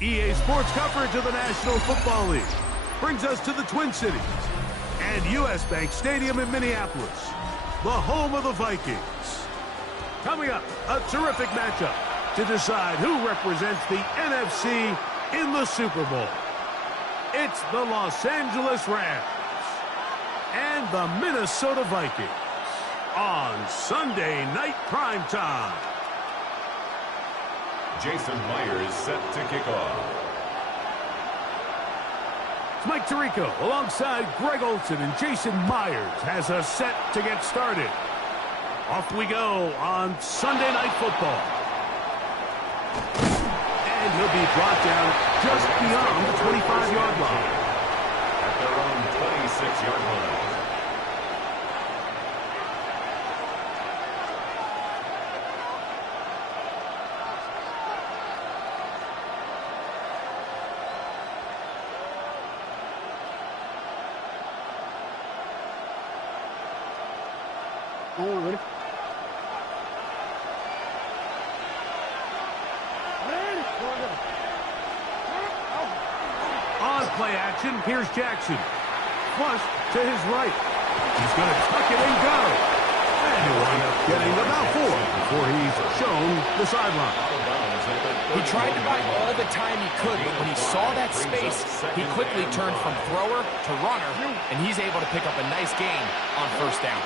EA Sports coverage of the National Football League brings us to the Twin Cities and U.S. Bank Stadium in Minneapolis, the home of the Vikings. Coming up, a terrific matchup to decide who represents the NFC in the Super Bowl. It's the Los Angeles Rams and the Minnesota Vikings on Sunday Night Primetime. Jason Myers set to kick off. It's Mike Tirico alongside Greg Olson, and Jason Myers has us set to get started. Off we go on Sunday Night Football. And he'll be brought down just beyond the 25-yard line. At their own 26-yard line. On play action, here's Jackson. Flush to his right. He's going to tuck it and go. And he'll wind up getting about 4 before he's shown the sideline. He tried to buy all the time he could, but when he saw that space, he quickly turned from thrower to runner, and he's able to pick up a nice gain on first down.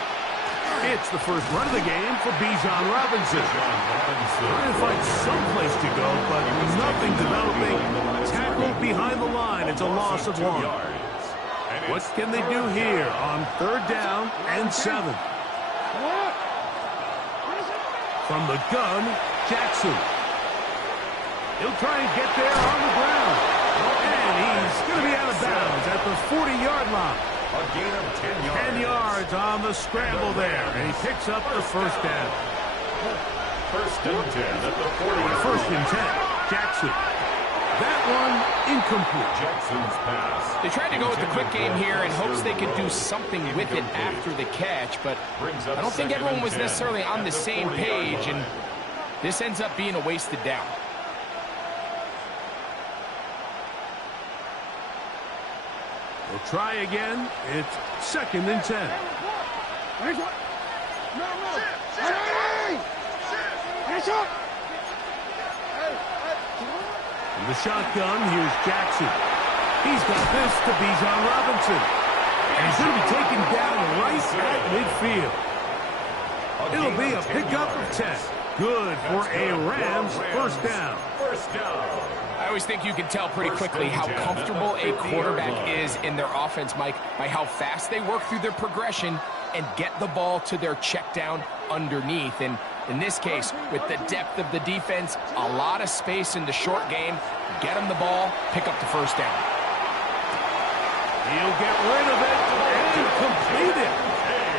It's the first run of the game for Bijan Robinson. Trying to find some place to go, but nothing developing. Tackled behind the line. It's a loss of 1. What can they do here on 3rd down and 7? From the gun, Jackson. He'll try and get there on the ground. And he's going to be out of bounds at the 40-yard line. A gain of 10 yards. 10 yards on the scramble there, and he picks up the first down. First and 10 at the 40. First and 10, Jackson. That one incomplete. Jackson's pass. They tried to go with the quick game here in hopes they could do something with it after the catch, but I don't think everyone was necessarily on the same page, and this ends up being a wasted down. We'll try again. It's 2nd and 10. In the shotgun, here's Jackson. He's got this to Bijan Robinson. And he's going to be taken down right at midfield. It'll be a pickup of 10. Good for a Rams first down. First down. I always think you can tell pretty quickly how comfortable a quarterback is in their offense, Mike, by how fast they work through their progression and get the ball to their check down underneath. And in this case, with the depth of the defense, a lot of space in the short game, get them the ball, pick up the first down. He'll get rid of it and complete it.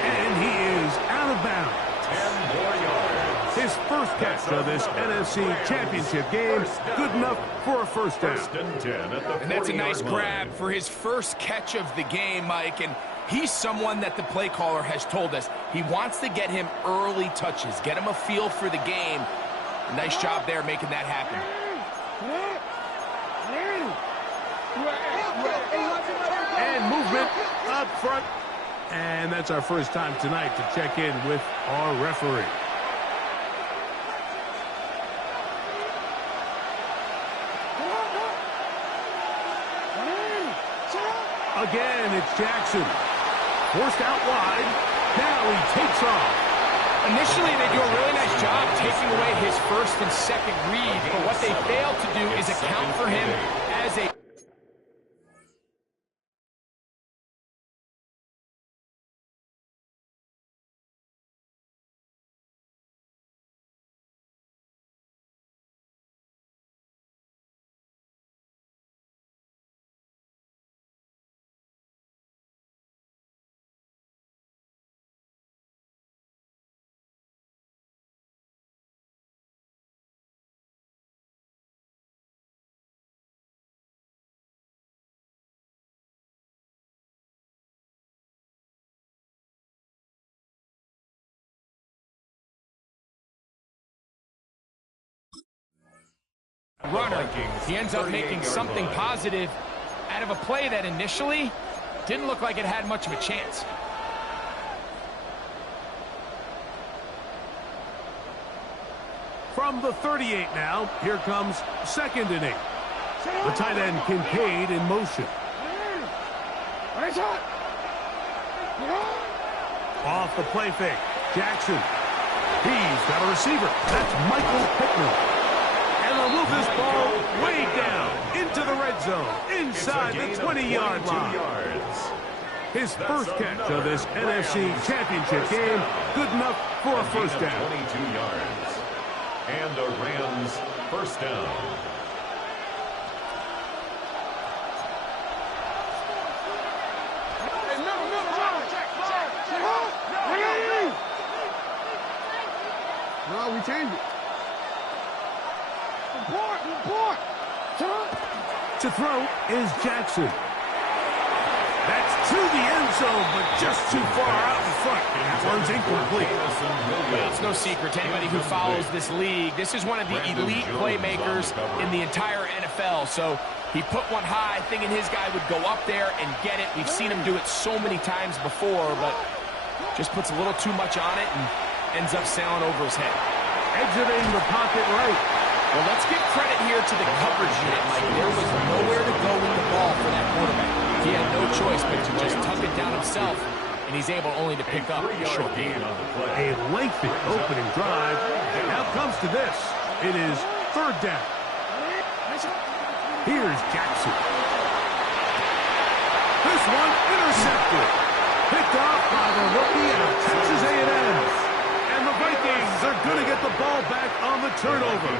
And he is out of bounds. 10 more yards. His first catch of this NFC Championship game, good enough for a first down. First and 10 at the 40-yard line. And that's a nice grab for his first catch of the game, Mike. And he's someone that the play caller has told us he wants to get him early touches, get him a feel for the game. Nice job there making that happen. And movement up front. And that's our first time tonight to check in with our referee. Again, it's Jackson. Forced out wide. Now he takes off. Initially, they do a really nice job taking away his first and second read, but what they failed to do is account for him as a... runner. He ends up making something positive out of a play that initially didn't look like it had much of a chance. From the 38 now, here comes 2nd and 8. The tight end Kincaid in motion. Off the play fake, Jackson. He's got a receiver. That's Michael Pittman. And they'll move this ball way down into the red zone, inside the 20-yard line. His first catch of this NFC Championship game, good enough for a first down. 22 yards. And the Rams first down. No, we changed it. To throw is Jackson. That's to the end zone, but just too far out in front. That one's incomplete. Well, it's no secret to anybody who follows this league. This is one of the elite playmakers in the entire NFL. So he put one high, thinking his guy would go up there and get it. We've seen him do it so many times before, but just puts a little too much on it and ends up sailing over his head. Exiting the pocket right. Well, let's give credit here to the coverage unit, Mike. There was nowhere to go with the ball for that quarterback. He had no choice but to just tuck it down himself, and he's able only to pick up a short gain. A lengthy opening drive. Now comes to this. It is 3rd down. Here's Jackson. This one intercepted. Picked off by the rookie out of Texas A&M. And the Vikings are going to get the ball back on the turnover.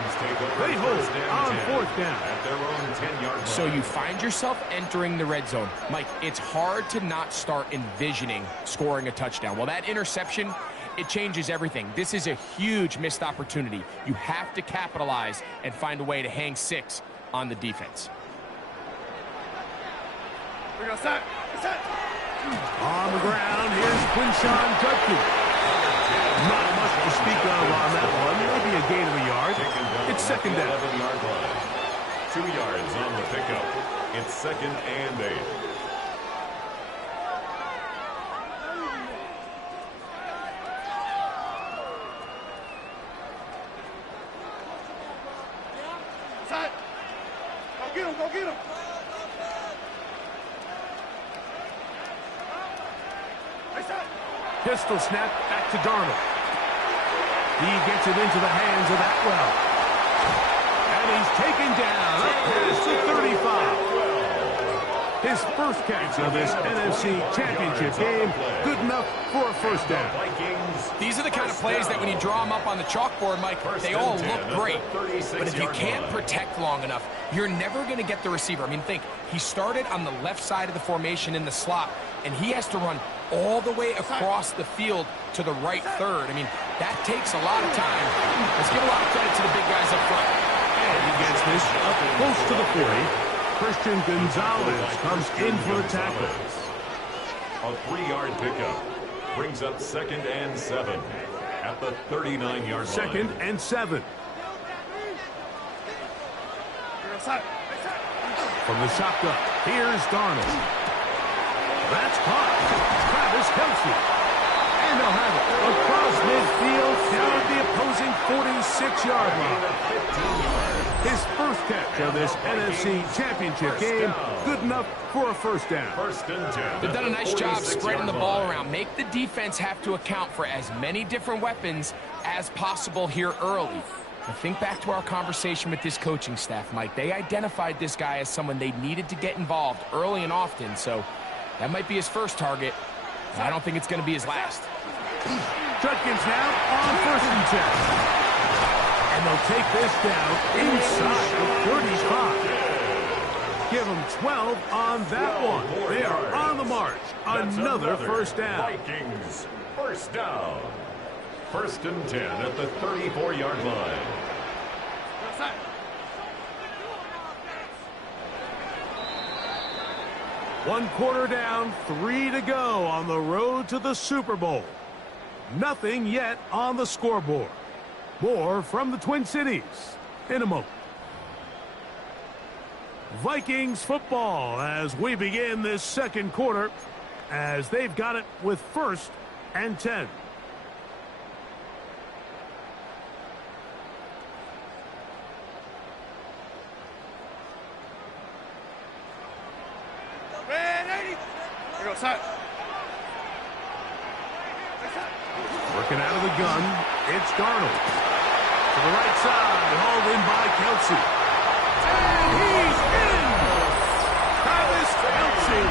They hold on 4th down. At their own 10-yard line. So you find yourself entering the red zone. Mike, it's hard to not start envisioning scoring a touchdown. Well, that interception, it changes everything. This is a huge missed opportunity. You have to capitalize and find a way to hang 6 on the defense. We got set. On the ground, here's Quinshawn Judkins. Not much to speak of on that one. Maybe a gain of a yard. It's 2nd down. 11-yard line. 2 yards on the pickup. It's 2nd and 8. Go get him. Pistol snap back to Darnold. He gets it into the hands of Atwell. And he's taken down up past the 35. His first catch of this NFC Championship game, good enough for a first down. These are the kind of plays that when you draw them up on the chalkboard, Mike, they all look great. But if you can't protect long enough, you're never going to get the receiver. I mean, think, he started on the left side of the formation in the slot, and he has to run all the way across the field to the right third. I mean, that takes a lot of time. Let's give a lot of credit to the big guys up front. And he gets this up close to the 40. Christian Gonzalez comes in for the tackle. A 3-yard pickup brings up 2nd and 7 at the 39-yard line. 2nd and 7. From the shotgun, here's Darnold. That's caught. Travis Kelce. And they'll have it across midfield down at the opposing 46-yard line. His first catch of this NFC Championship game, good enough for a first down. They've done a nice job spreading the ball around. Make the defense have to account for as many different weapons as possible here early. Now think back to our conversation with this coaching staff, Mike. They identified this guy as someone they needed to get involved early and often, so that might be his first target. I don't think it's going to be his last. Judkins now on 1st and 10. And they'll take this down inside the 35. Give them 12 on that one. They are on the march. Another first down. Vikings, first down. 1st and 10 at the 34-yard line. One quarter down, 3 to go on the road to the Super Bowl. Nothing yet on the scoreboard. More from the Twin Cities in a moment. Vikings football as we begin this second quarter, as they've got it with 1st and 10. Working out of the gun, it's Darnold. To the right side, hauled in by Kelsey. And he's in! Travis Kelsey.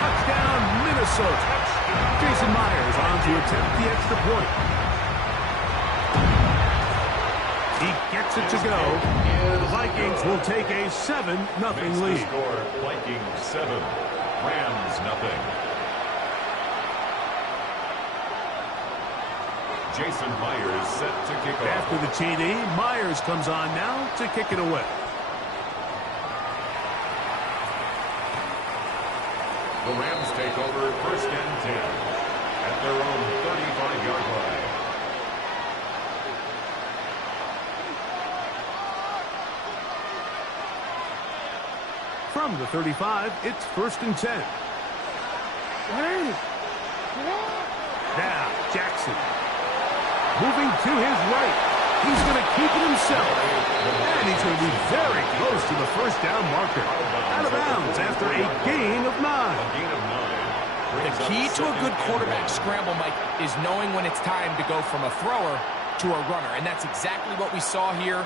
Touchdown, Minnesota. Jason Myers on to attempt the extra point. He gets it to go. The Vikings will take a 7-0 lead. Score, Vikings 7, Rams nothing. Jason Myers set to kick off. After the TD, Myers comes on now to kick it away. The Rams take over 1st and 10 at their own 35-yard line. From the 35, it's 1st and 10. Now, Jackson. Moving to his right. He's going to keep it himself. And he's going to be very close to the first down marker. Out of bounds after a gain of 9. The key to a good quarterback scramble, Mike, is knowing when it's time to go from a thrower to a runner. And that's exactly what we saw here.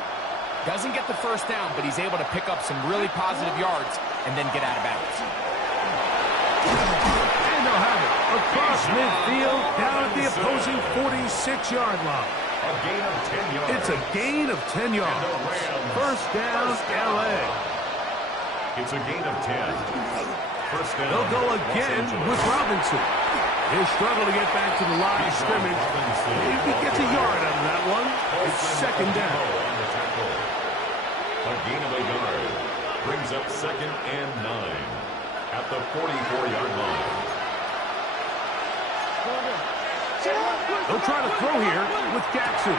Doesn't get the first down, but he's able to pick up some really positive yards and then get out of bounds. And they'll have it across midfield down at the opposing 46-yard line. A gain of 10 yards. It's a gain of 10 yards. First down, LA. It's a gain of 10. First down. They'll go again with Robinson. He'll struggle to get back to the line of scrimmage. If he gets a yard out of that one, it's 2nd down. A gain of a yard brings up 2nd and 9 at the 44-yard line. They'll try to throw here with Jackson.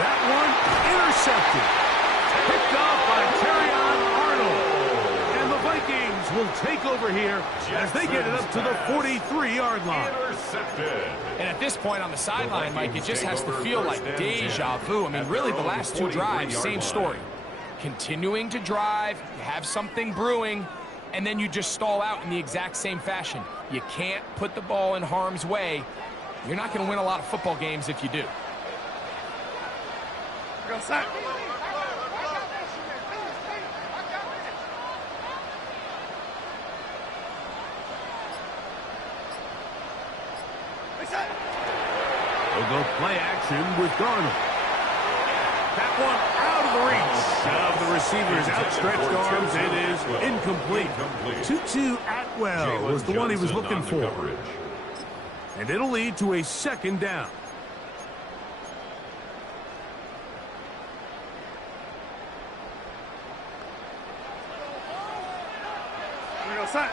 That one intercepted. Picked off by Terrion Arnold. And the Vikings will take over here as they get it up to the 43-yard line. Intercepted. And at this point on the sideline, Mike, it just has to feel like deja vu. I mean, really, the last 2 drives, same story. Continuing to drive, you have something brewing, and then you just stall out in the exact same fashion. You can't put the ball in harm's way. You're not going to win a lot of football games if you do. Go sack. They'll go play action with Darnold. That one out of the reach of the receiver's outstretched arms. It is incomplete. Tutu Atwell was the one he was looking for. And it'll lead to a 2nd down. We go sack.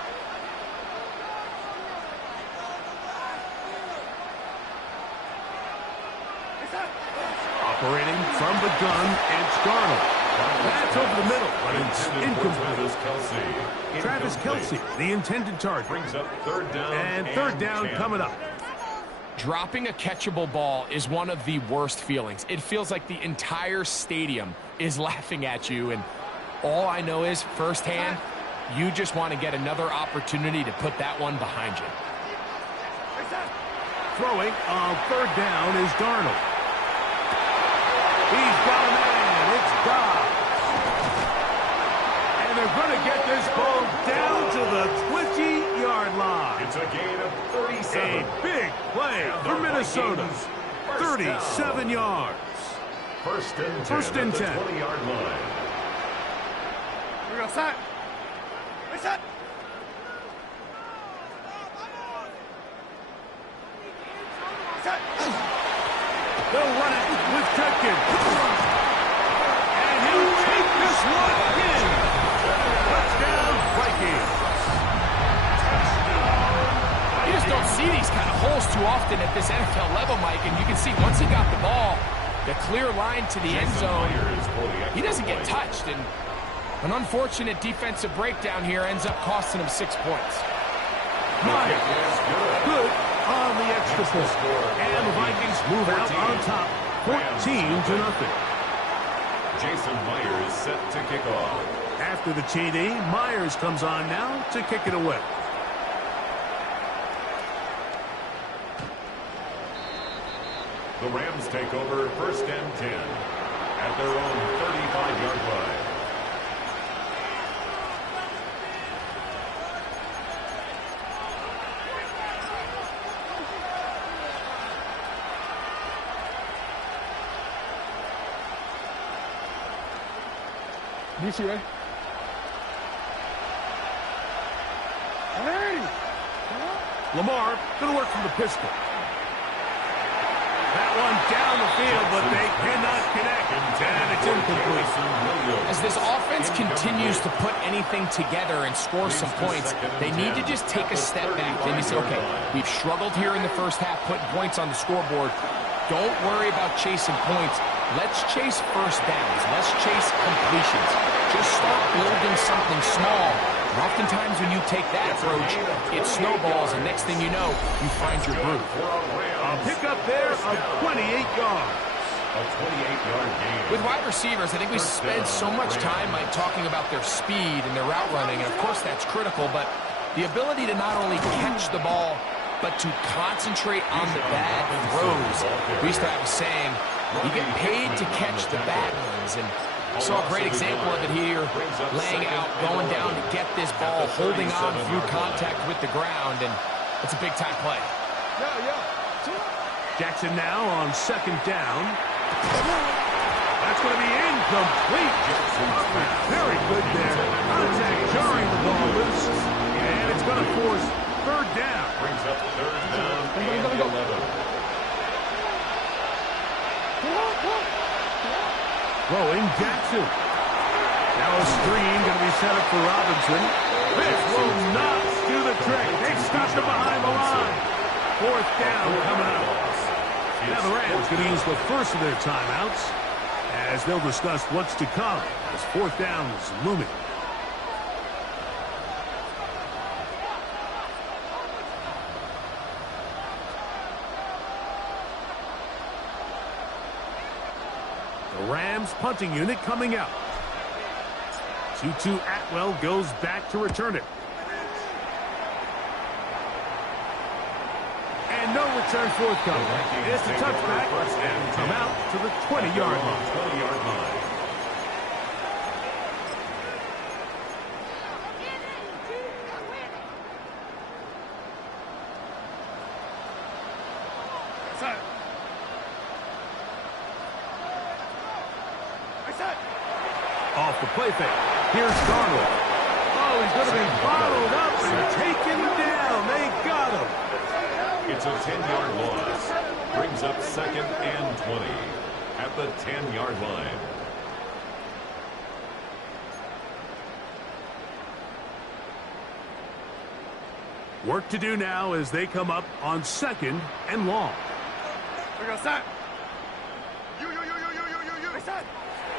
Operating from the gun, it's Darnold. That's over the middle, but it's incomplete. Travis Kelsey, the intended target. Brings up 3rd down. And 3rd down 10. coming up. Dropping a catchable ball is one of the worst feelings. It feels like the entire stadium is laughing at you, and all I know is firsthand, you just want to get another opportunity to put that one behind you. Throwing on third down is Darnold. He's got a man. It's Dobbs. And they're going to get this ball down to the 20-yard line. It's a gain of 37. A big play for Minnesota. 37 yards. First and 10. First and 10. 20-yard line. Here we go, set. Reset. Set. They'll run it with Tetkin. And he'll take this one in. Touchdown, Vikings. You just don't see these kind of holes too often at this NFL level, Mike, and you can see once he got the ball, the clear line to the end zone, he doesn't get touched, and an unfortunate defensive breakdown here ends up costing him 6 points. Myers, good on the extra point. And the Vikings move out on top, 14-0. Jason Myers set to kick off. After the TD, Myers comes on now to kick it away. The Rams take over first and 10 at their own 35-yard line. DC, right? Hey! Lamar going to work from the pistol. That one down the field, but they cannot connect. And it's incomplete. As this offense continues to put anything together and score some points, they need to just take a step back. They need to say, okay, we've struggled here in the first half, putting points on the scoreboard. Don't worry about chasing points. Let's chase first downs. Let's chase completions. Just start building something small. And oftentimes when you take that approach, it snowballs, and next thing you know, you find your groove. A pickup there of 28 yards. A 28-yard gain. With wide receivers, I think we spend so much time, Mike, talking about their speed and their route running, and of course that's critical, but the ability to not only catch the ball, but to concentrate on the bad throws. We used to have a saying, you get paid to catch the bad ones, and I saw a great example of it here, laying out, going down to get this ball, holding on through contact with the ground, and it's a big-time play. Jackson now on second down. That's going to be incomplete. Very good there. Contact jarring the ball loose, and it's going to force third down. Brings up third down and 11. Throwing Jackson. Now a screen going to be set up for Robinson. This will not do the trick. They've stuck him behind the line. Fourth down coming up. Now the Rams going to use the first of their timeouts as they'll discuss what's to come as fourth down is looming. The Rams punting unit coming out. 2-2 Atwell goes back to return it. And no return forthcoming. It's a touchback and come out to the 20-yard line. 20-yard line. Off the play fake. Here's Darnold. Oh, he's going to be followed up and taken down. They got him. It's a 10-yard loss. Brings up second and 20 at the 10-yard line. Work to do now as they come up on second and long. We go, set.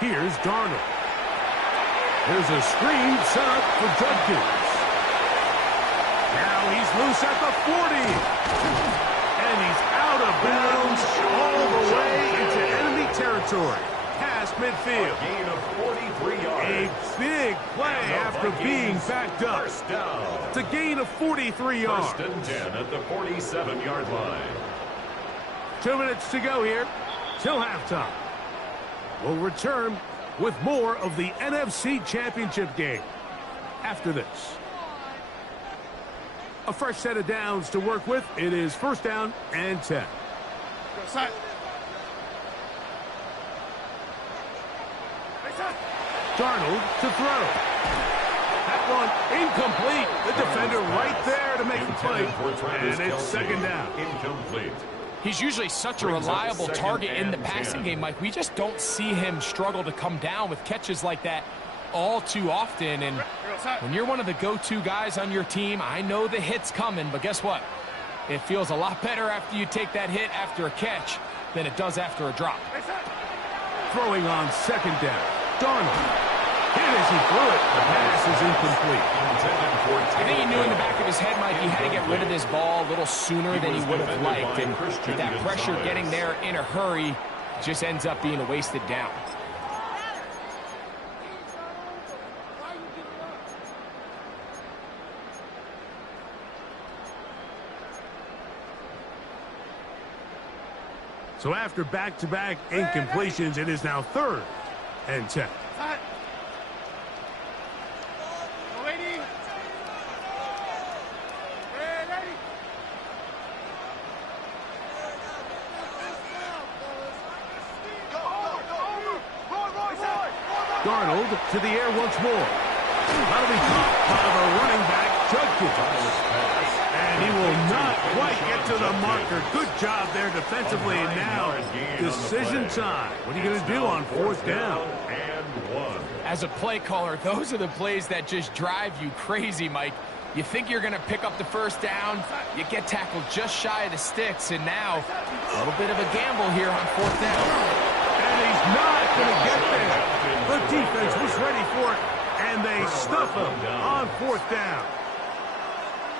Here's Darnold. There's a screen set up for Judkins. Now he's loose at the 40. And he's out territory, past midfield. A gain of 43 yards. A big play after being backed up. First down. It's a gain of 43 yards. First and 10 at the 47-yard line. 2 minutes to go here till halftime. We'll return with more of the NFC Championship game after this. A fresh set of downs to work with. It is first down and 10. Go side. Darnold to throw. That one incomplete. The defender right there to make the play. And it's second down. Incomplete. He's usually such a reliable target in the passing game, Mike. We just don't see him struggle to come down with catches like that all too often. And when you're one of the go-to guys on your team, I know the hit's coming, but guess what? It feels a lot better after you take that hit after a catch than it does after a drop. Throwing on second down. Darnold. Hit as he threw it. The pass is incomplete. I think he knew in the back of his head, Mike, he had to get rid of this ball a little sooner than he would have liked. And with that pressure getting there in a hurry, just ends up being a wasted down. So after back-to-back incompletions, it is now third and 10. Darnold to the air once more. That'll be caught by the running back, Judkins. And he will not quite get to the marker. Good job there defensively. And now, decision time. What are you going to do on fourth down? As a play caller, those are the plays that just drive you crazy, Mike. You think you're going to pick up the first down, you get tackled just shy of the sticks, and now a little bit of a gamble here on fourth down. And he's not going to get there. The defense was ready for it, and they stuff him on fourth down.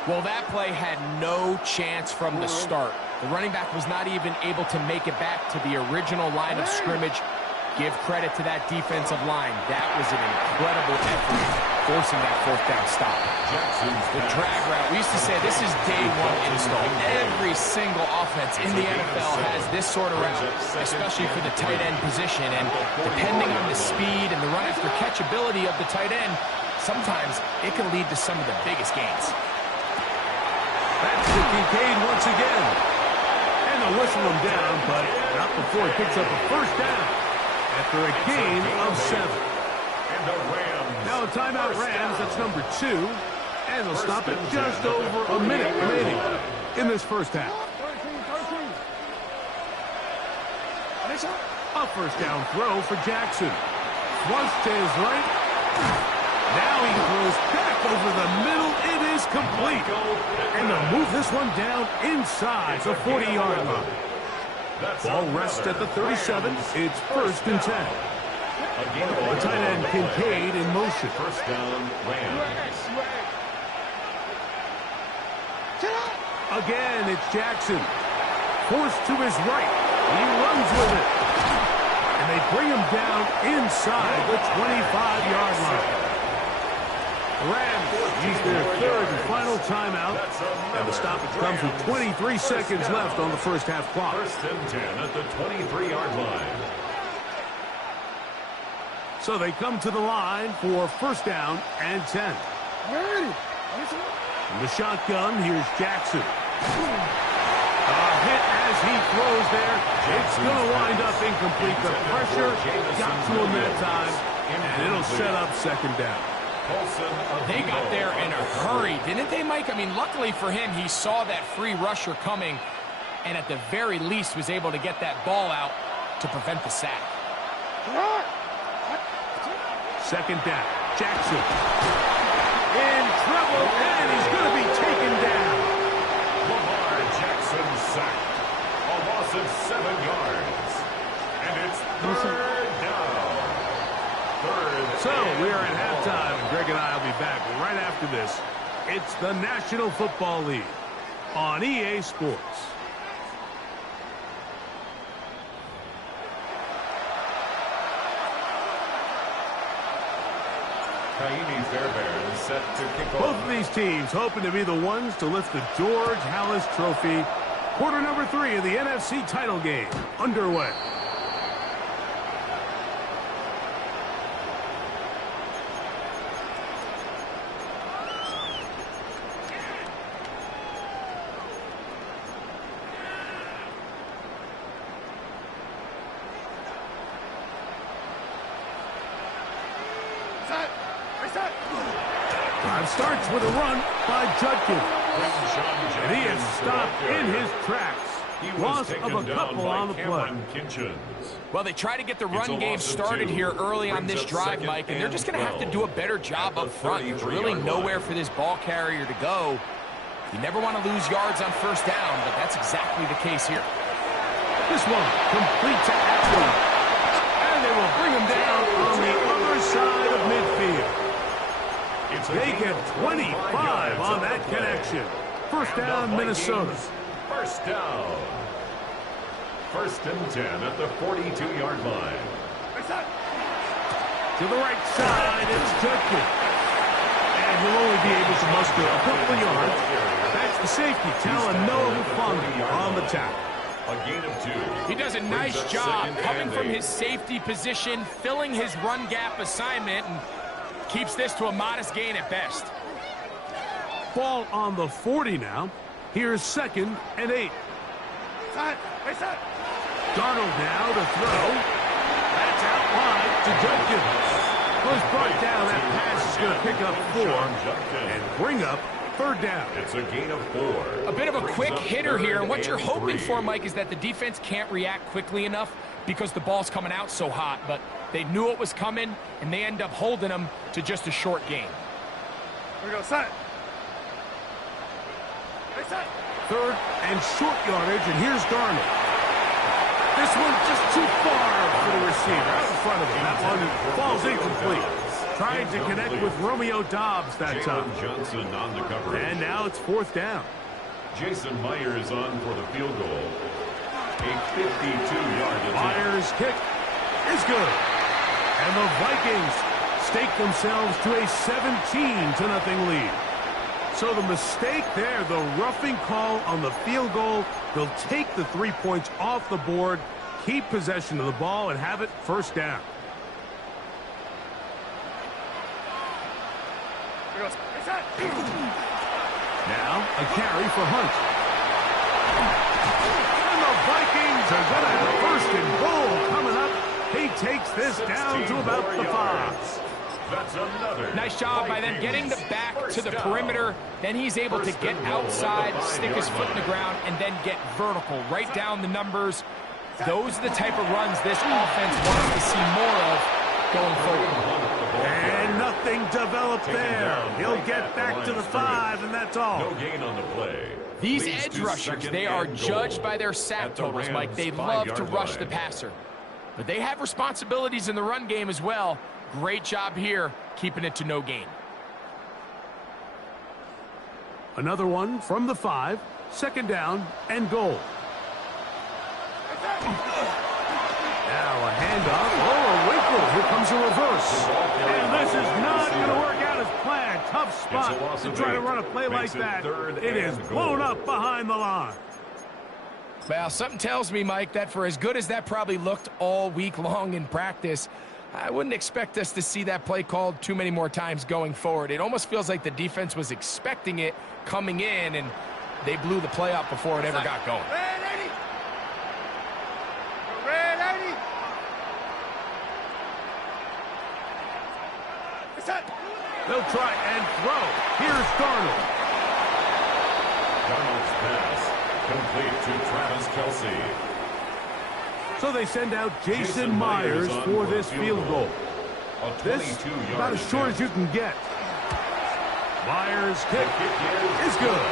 Well, that play had no chance from the start. The running back was not even able to make it back to the original line of scrimmage. Give credit to that defensive line. That was an incredible effort forcing that fourth down stop. The drag route, we used to say this is day one install. Every single offense in the NFL has this sort of route, especially for the tight end position. And depending on the speed and the run after catch ability of the tight end, sometimes it can lead to some of the biggest gains. That's the Kincaid once again. And they'll whistle him down, but not before he picks up a first down after a gain of 7. Now a timeout Rams, that's number 2. And they'll stop it just over a minute remaining in this first half. A first down throw for Jackson. Once to his right. Now he throws back over the middle. It is complete. And they'll move this one down inside the 40-yard line. Ball rests at the 37. It's first and 10. The tight end Kincaid in motion. First down, Rams. Again, it's Jackson. Forced to his right. He runs with it. And they bring him down inside the 25-yard line. The Rams use their third and final timeout. And the stoppage comes with 23 seconds left on the first half clock. First and 10 at the 23-yard line. So they come to the line for first down and 10. From the shotgun, here's Jackson. A hit as he throws there. It's going to wind up incomplete. The pressure got to him that time, and it'll set up second down. They got there in a hurry, didn't they, Mike? I mean, luckily for him, he saw that free rusher coming, and at the very least was able to get that ball out to prevent the sack. Second down, Jackson. In trouble, and he's going to be taken down. Lamar Jackson sacked. A loss of 7 yards. And it's third down. So we are at halftime, and Greg and I will be back right after this. It's the National Football League on EA Sports. Fairbairn set to kick Both off. of these teams hoping to be the ones to lift the George Halas Trophy. Quarter number 3 of the NFC title game underway. Drive starts with a run by Judkins. And he is stopped in his tracks. Loss of a couple on the play. Well, they try to get the run game started here early on this drive, Mike, and they're just going to have to do a better job up front. There's really nowhere for this ball carrier to go. You never want to lose yards on first down, but that's exactly the case here. This one complete to Atwood. And they will bring him down on the other side of midfield. They get 25 on that connection. First down, Minnesota. First down. First and 10 at the 42-yard line. To the right side, it's Judkins. And he'll only be able to muster a couple of yards. That's the safety, Talanoa Hufanga on the tackle. A gain of 2. He does a nice job coming from his safety position, filling his run gap assignment, and keeps this to a modest gain at best. Ball on the 40 now. Here's 2nd and 8. Darnold now to throw. That's out wide to Judkins. Was brought down. That pass is going to pick up 4 and bring up 3rd down. It's a gain of 4. A bit of a quick hitter here, and what you're hoping for, Mike, is that the defense can't react quickly enough because the ball's coming out so hot, but they knew it was coming, and they end up holding them to just a short gain. Here we go, set. 3rd and short yardage, and here's Darnold. This one just too far for the receiver. Out in front of him. That one falls incomplete. Trying to connect with Romeo Doubs that time. Johnson on the coverage. And now it's 4th down. Jason Myers on for the field goal. A 52-yard attempt. Myers' kick is good. And the Vikings stake themselves to a 17-0 lead. So the mistake there, the roughing call on the field goal, they'll take the 3 points off the board, keep possession of the ball, and have it 1st down. Now a carry for Hunt. And the Vikings are going to have 1st and goal coming up. He takes this down to about the 5. That's another. Nice job by them getting the back to the perimeter. Then he's able to get outside, stick his foot in the ground, and then get vertical. Right down the numbers. Those are the type of runs this offense wants to see more of going forward. And nothing developed there. He'll get back to the 5, and that's all. No gain on the play. These edge rushers, they are judged by their sack totals, Mike. They love to rush the passer. But they have responsibilities in the run game as well. Great job here, keeping it to no gain. Another one from the 5, 2nd down and goal. Now a handoff. Oh, a wrinkle. Here comes a reverse. And this is not going to work out as planned. Tough spot to try to run a play like that. It is blown up behind the line. Well, something tells me, Mike, that for as good as that probably looked all week long in practice, I wouldn't expect us to see that play called too many more times going forward. It almost feels like the defense was expecting it coming in, and they blew the play up before it ever got going. They'll try and throw. Here's Darnold. Darnold's pass complete to Travis Kelce. So they send out Jason Myers for this field goal. This about as short as you can get. Myers' kick is good.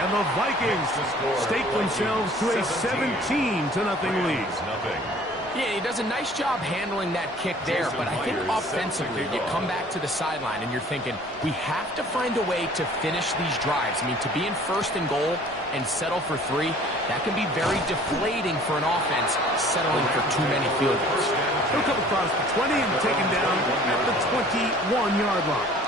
And the Vikings stake themselves to a 17-0 lead. Yeah, he does a nice job handling that kick there, but I think offensively, you come back to the sideline and you're thinking, we have to find a way to finish these drives. I mean, to be in first and goal and settle for 3, that can be very deflating for an offense settling for too many field goals. He'll come across the 20 and taken down at the 21-yard line.